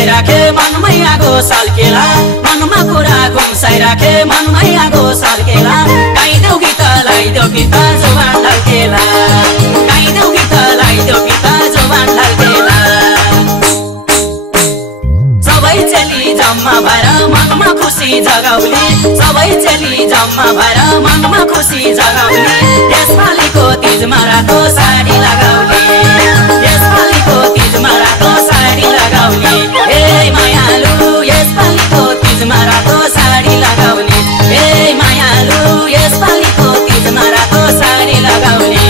घुम्साइ राखे मनमै आगो साल्केला मनमा कुरा घुम्साइ राखे मनमै आगो साल्केला गाइदेऊ गीत लाइदेऊ गीत जवान ढल्केला गाइदेऊ गीत लाइदेऊ गीत जवान ढल्केला सबै चेली जम्मा भएर मनमा खुसी जगाउने सबै चेली जम्मा भएर मनमा खुसी जगाउने यसपालिको तीजमा रातो साडी लगाउने यसपालिको तीजमा रातो साडी लगाउने ए मायालु यसपालिको तीजमा रातो साडी लगाउने ए मायालु यसपालिको तीजमा रातो साडी लगाउने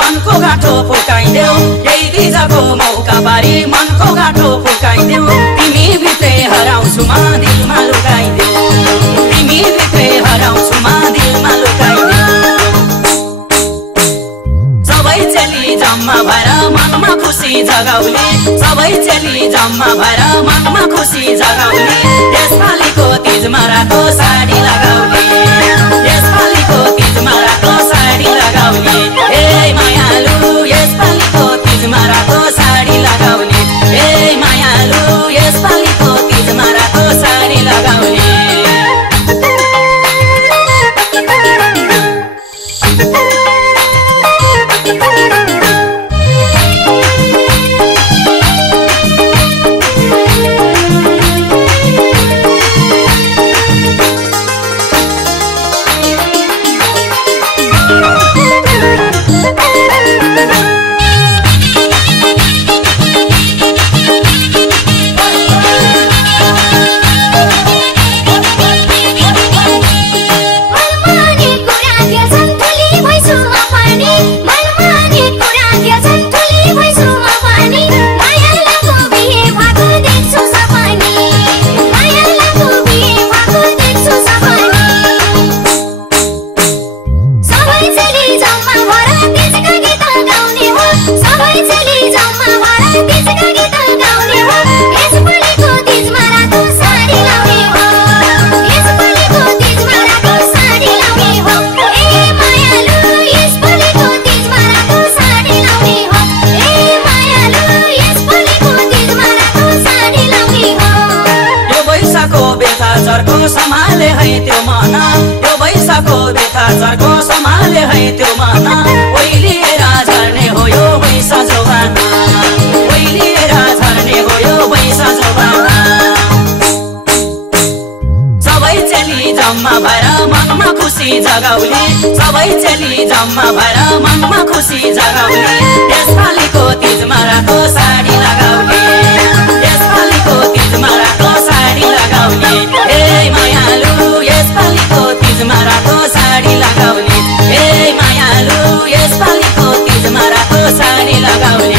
मनको गाँठो फुकाइदेऊ यही दिजाको मौका पारी मनको गाँठो फुकाइदेऊ तिमी भित्रै हराउँछु म दिलमा लुकाइदेऊ तिमी भित्रै हराउँछु म दिलमा लुकाइदेऊ सबै चेली जम्मा भएर मनमा खुसी जगाउने सबै चेली जम्मा भएर मनमा खुसी जगाउने यसपालिको तीजमा रातो साडी लगाउने यसपालिको तीजमा रातो साडी लगाउने ए मायालु यसपालिको तीजमा रातो साडी लगाउने ए मायालु यसपालिको तीजमा रातो साडी लगाउने सम्हाले है त्यो मन यो वैशाखको बेथा चर्को सम्हाले है त्यो मन ओइलिएर झर्ने हो यो वैशा जवाना ओइलिएर झर्ने हो यो वैशा जवाना सबै चेली जम्मा भएर मनमा खुसी जगाउने सबै चेली जम्मा भएर मनमा खुसी जगाउने यसपालिको तीजमा रातो साडी लगाउने यसपालिको तीजमा रातो साडी लगाउने ए मायालु यसपालिको तीजमा रातो साडी लगाउने ए मायालु यसपालिको तीजमा रातो साडी लगाउने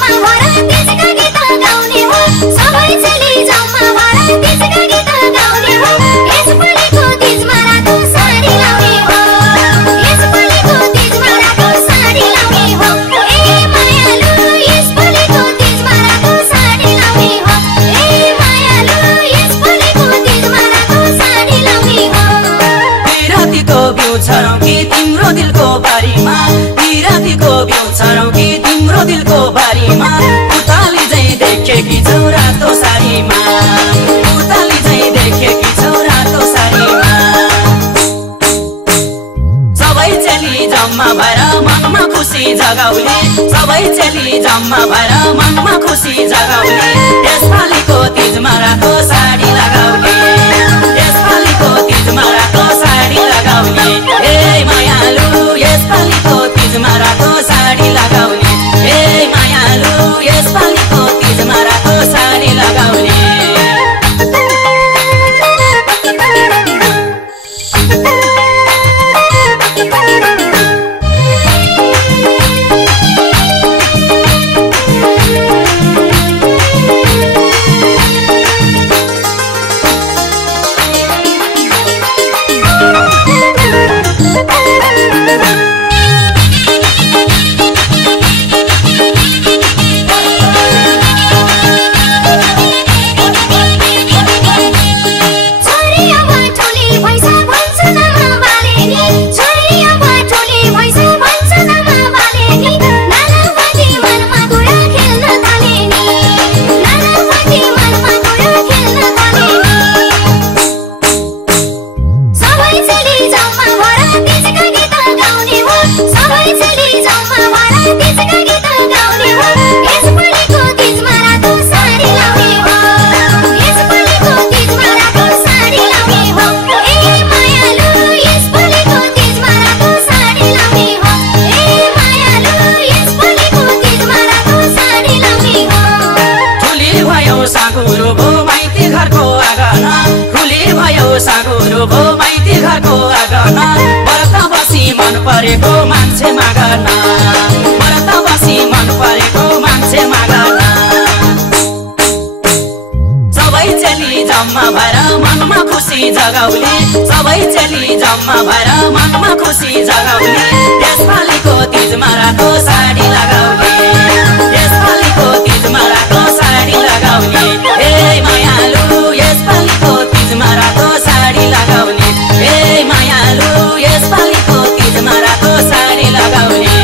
जम्मा भएर तीजका गीत गाउने हो सबै चेली जम्मा भएर तीजका गीत गाउने हो यसपालिको तीजमा रातो साडी लाउने हो यसपालिको तीजमा रातो साडी लाउने हो ए मायालु यसपालिको तीजमा रातो साडी लाउने हो ए मायालु यसपालिको तीजमा रातो साडी लाउने हो बिरातीको बिउ छरौँ कि तिम्रो दिलको बारीमा बिरातीको बिउ छरौँ कि तिम्रो दिलको बारीमा उताली झैँ देखेकी छौ रातो साडीमा उताली झैँ देखेकी छौ रातो साडीमा सबै चेली जम्मा भएर मनमा खुसी जगाउने सबै चेली जम्मा भएर मनमा खुसी जगाउने यसपालिको तीजमा रातो साडी लगाउने यसपालिको तीजमा रातो साडी लगाउने ए मायालु यसपालिको तीजमा रातो साडी लगाउने ए मायालु यसपालिको तीजमा रातो साडी लगाउने सागुरो भो माइती घरको आँगन व्रत बसी मन परेको मान्छे मागन व्रत बसी मन परेको मान्छे मागन सबै चेली जम्मा भएर मनमा खुसी जगाउने सबै चेली जम्मा भएर मनमा खुसी जगाउने यसपालिको तीजमा रातो साडी लगाउने यसपालिको तीजमा रातो साडी लगाउने ए मायालु यसपालिको तीजमा रातो साडी लगाउने ए मायालु यसपालिको तीजमा रातो साडी लगाउने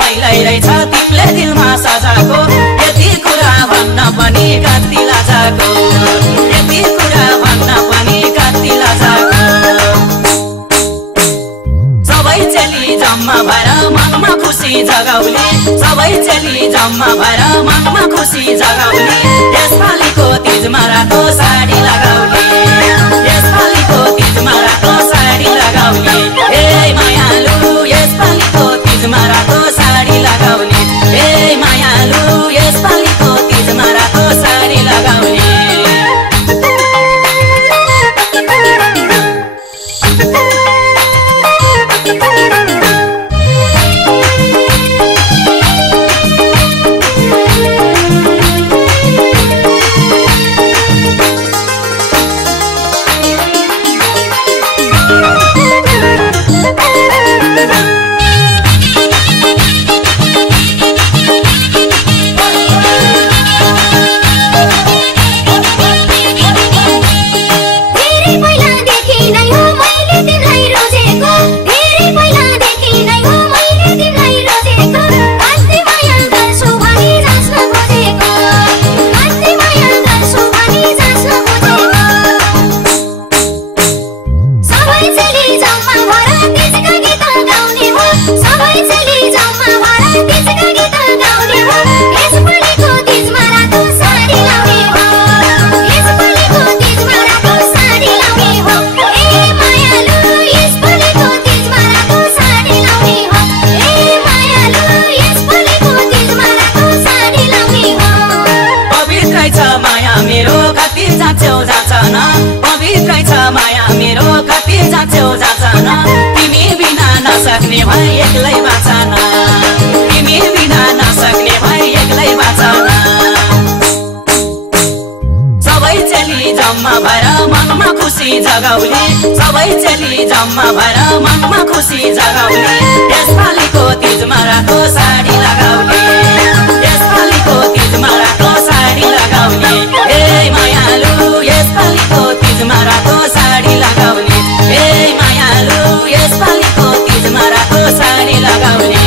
मैलाई रहेछ तिमीले दिलमा सजाको यति कुरा भन्न पनि कति लाजाको यति कुरा भन्न पनि कति लाजाको सबै चेली जम्मा भएर मनमा खुसी जगाउने सबै चेली जम्मा भएर मनमा खुसी जगाउने यसपालिको तीजमा रातो साडी लगाउने यसपालिको तीजमा रातो साडी लगाउने ए मायालु यसपालिको तीजमा रातो साडी लगाउने जाँचन पवित्रै छ माया मेरो कति जान्छौ जाँचन तिमी बिना नसक्ने भए एक्लै बाँचन तिमी बिना नसक्ने भए एक्लै बाँचन सबै चेली जम्मा भएर मनमा खुसी जगाउने सबै चेली जम्मा भएर मनमा खुसी जगाउने यसपालिको तीजमा रातो साडी लगाउने यसपालिको तीजमा रातो साडी लगाउने ए मायालु यसपालिको तीजमा रातो साडी लगाउने ए मायालु यसपालिको तीजमा रातो साडी लगाउने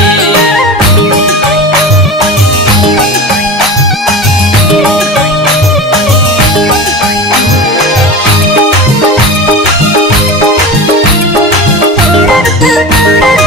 Thank you.